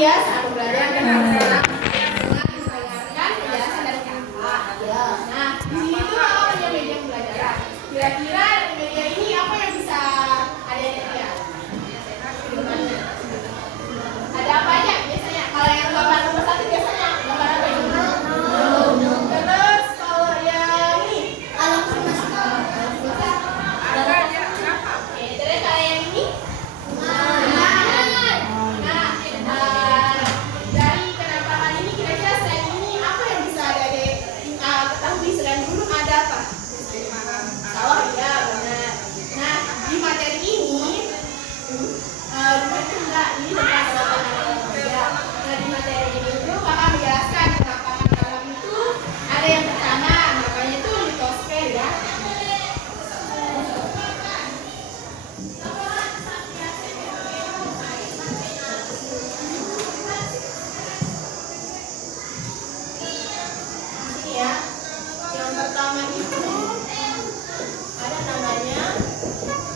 ya saat pembelajaran kan harus mendengarkan penjelasan dari kakak. Nah, di sini tuh apa punya media pembelajaran. Kira-kira dari media ini apa yang bisa adik-adik lihat? Ada apa aja biasanya? Kalau yang gambar nomor 1 biasanya gambar apa itu? Terus kalau yang ini alam semesta. Oke, terus kalau yang ini? Dari penampakan ini kira-kira selain ini apa yang bisa adik-adik ketahui selain gunung ada apa? Sawah, ya benar. Nah, di materi ini bukan enggak ini tentang penampakan alam. Nah, di materi ini itu kakak menjelaskan penampakan alam itu ada yang pertama namanya itu litosfer ya. Ya, yang pertama itu ada namanya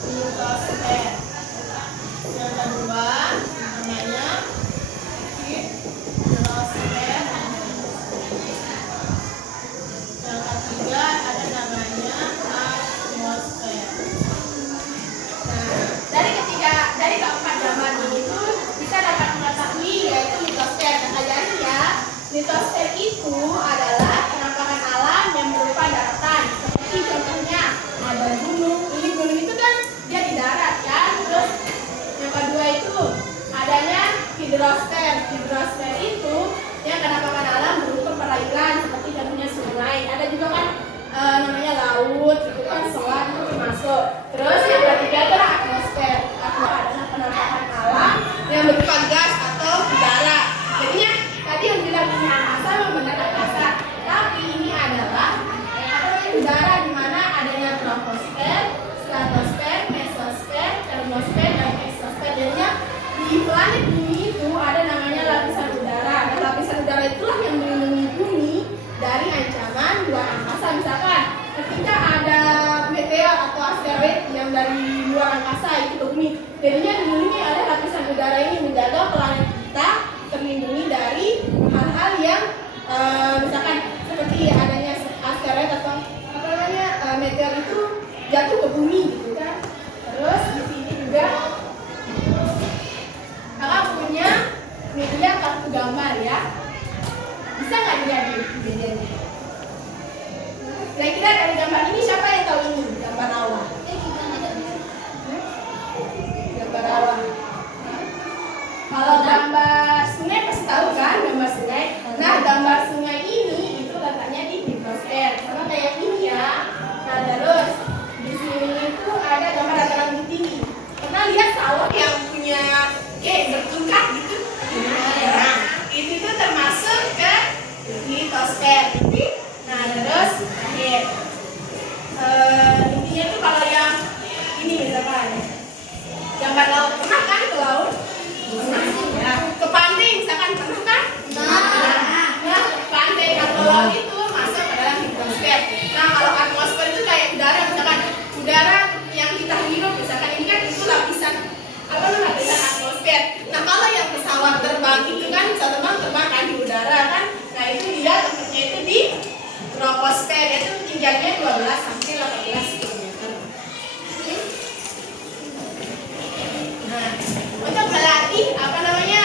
litosfer. Yang kedua namanya hidrosfer. Yang ketiga ada namanya atmosfer. Nah, dari keempat gambar ini tuh kita dapat mengetahui yaitu litosfer. Nah, ajarin ya, litosfer itu adalah penampakan alam yang berupa daratan. Seperti contohnya ada gunung. Ini gunung itu kan dia di darat kan. Terus yang kedua itu adanya hidrosfer. Hidrosfer itu yang penampakan alam berupa perairan seperti contohnya sungai. Ada juga kan namanya laut, itu kan selat itu termasuk. Terus yang ketiga itu atmosfer. Atmosfer adalah penampakan alam yang berupa gas atau udara. Jadinya tadi yang bilang ini angkasa memang benar angkasa, tapi ini adalah udara di mana adanya troposfer, stratosfer, mesosfer, termosfer, dan eksosfer. Jadinya di planet bumi itu ada namanya lapisan udara. Dan lapisan udara itulah yang melindungi bumi dari ancaman luar angkasa. Misalkan ketika ada meteor atau asteroid yang dari luar angkasa itu ke bumi, jadinya dilindungi oleh lapisan udara ini menjaga planet kita terlindungi dari hal-hal yang misalkan seperti adanya asteroid atau apa namanya meteor itu jatuh ke bumi gitu kan. Terus di sini juga kakak punya media kartu gambar ya. Bisa nggak dilihat di medianya? Kira-kira dari gambar ini siapa yang tahu ini gambar awan? Gambar awan. Kalau gambar sungai pasti tahu kan gambar sungai. Nah, gambar sungai ini itu letaknya di hidrosfer. Sama kayak ini ya. Nah, terus di sini itu ada gambar dataran bukit tinggi. Pernah lihat sawah yang punya bertingkat gitu? Nah, itu tuh termasuk ke litosfer. Nah, terus akhir intinya tuh kalau yang ini misalkan gambar laut, pernah kan ke laut? Ya, ke pantai misalkan pernah kan? Nah, pantai atau laut itu masuk ke dalam hidrosfer. Nah, kalau atmosfer itu kayak udara, misalkan udara yang kita hirup, misalkan ini kan itu lapisan apa namanya lapisan atmosfer. Nah, kalau yang pesawat terbang itu kan pesawat terbang kan di udara kan. Nah, itu dia tempatnya itu di troposfer, itu ketinggiannya 12 sampai 18 km. Nah, untuk melatih apa namanya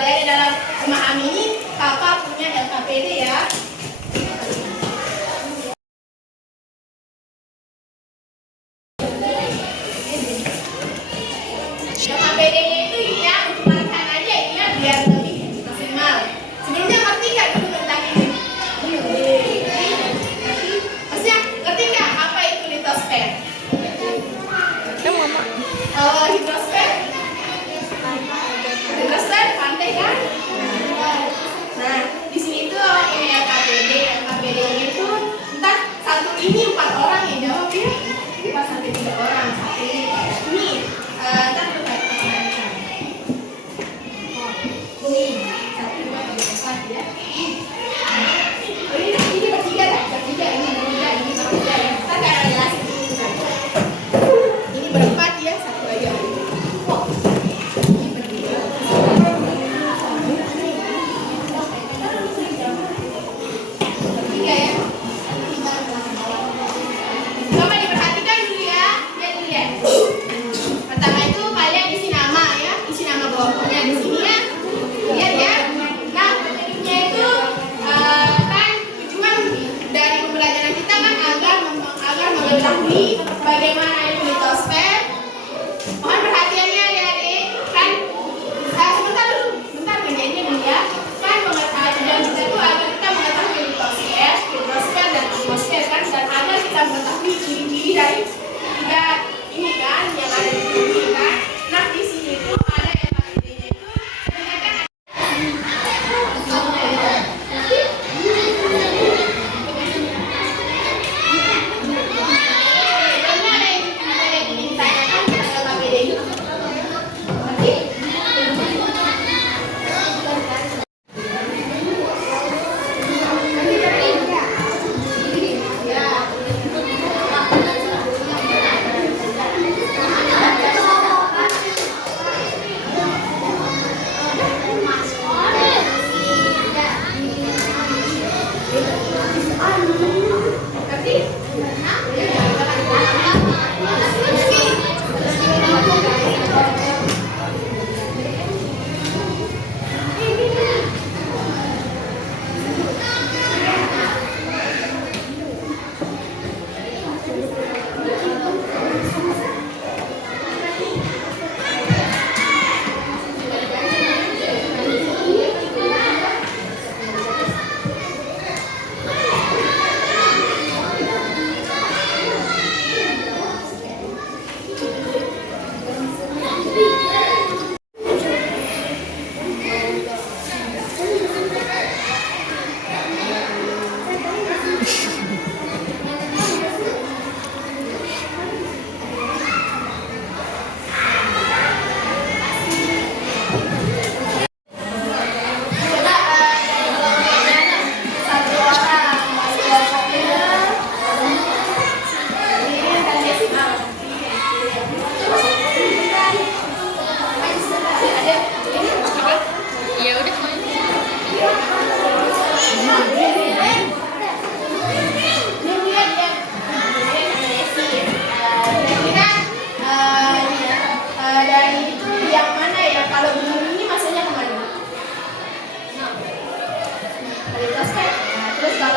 dari dalam memahami ini kakak punya LKPD ya. LKPD-nya itu ya untuk menekan aja ini ya biar lebih maksimal. Sebelumnya ngerti nggak dulu tentang ini? Maksudnya ngerti nggak apa itu litosfer? Hidrosfer? Hidrosfer pantai kan? Nah, di sini tuh ini LKPD. LKPD-nya itu entah satu ini 4 orang yang jawab ya, 4 sampai 3 orang. Ini entar ini 1, 2, 3, 4 ya. Ini bertiga dah, bertiga ini bertiga ya. Kita nggak jelasin ini berempat ya, 1 aja.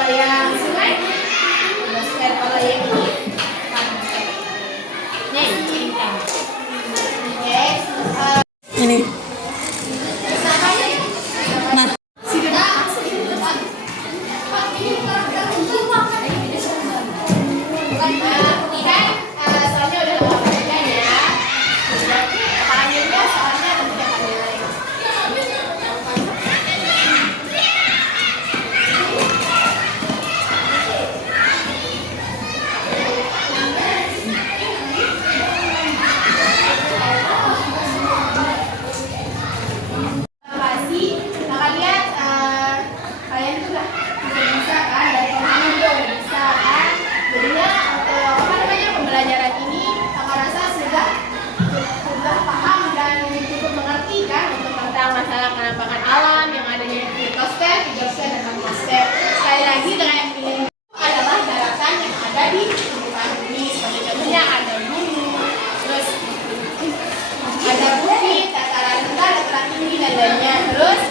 yang sungai, hidrosfer. Kalau yang ini cerita. Next, Ini. namanya Nah, soalnya udah lama belajar ya. Panggilnya soalnya nanti akan nilai. Masih, nah kalian kalian tuh udah bisa kan dari pemahaman juga udah bisa kan. Jadinya apa namanya pembelajaran ini kakak rasa sudah paham dan cukup mengerti kan untuk tentang masalah penampakan alam yang adanya di litosfer, hidrosfer, dan atmosfer. Sekali lagi dengan yang ingin adalah daratan yang ada di permukaan bumi. Seperti contohnya ada gunung, terus ada bukit, dataran rendah, dataran tinggi dan lainnya. Terus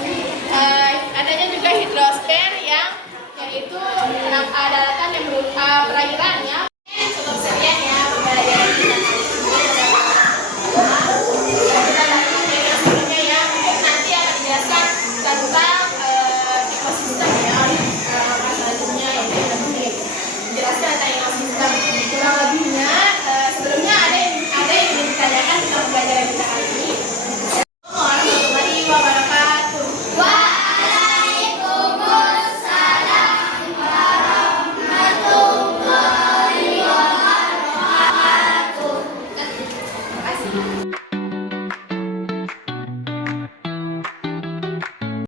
adanya juga hidrosfer yang yaitu daratan yang berupa perairan ya.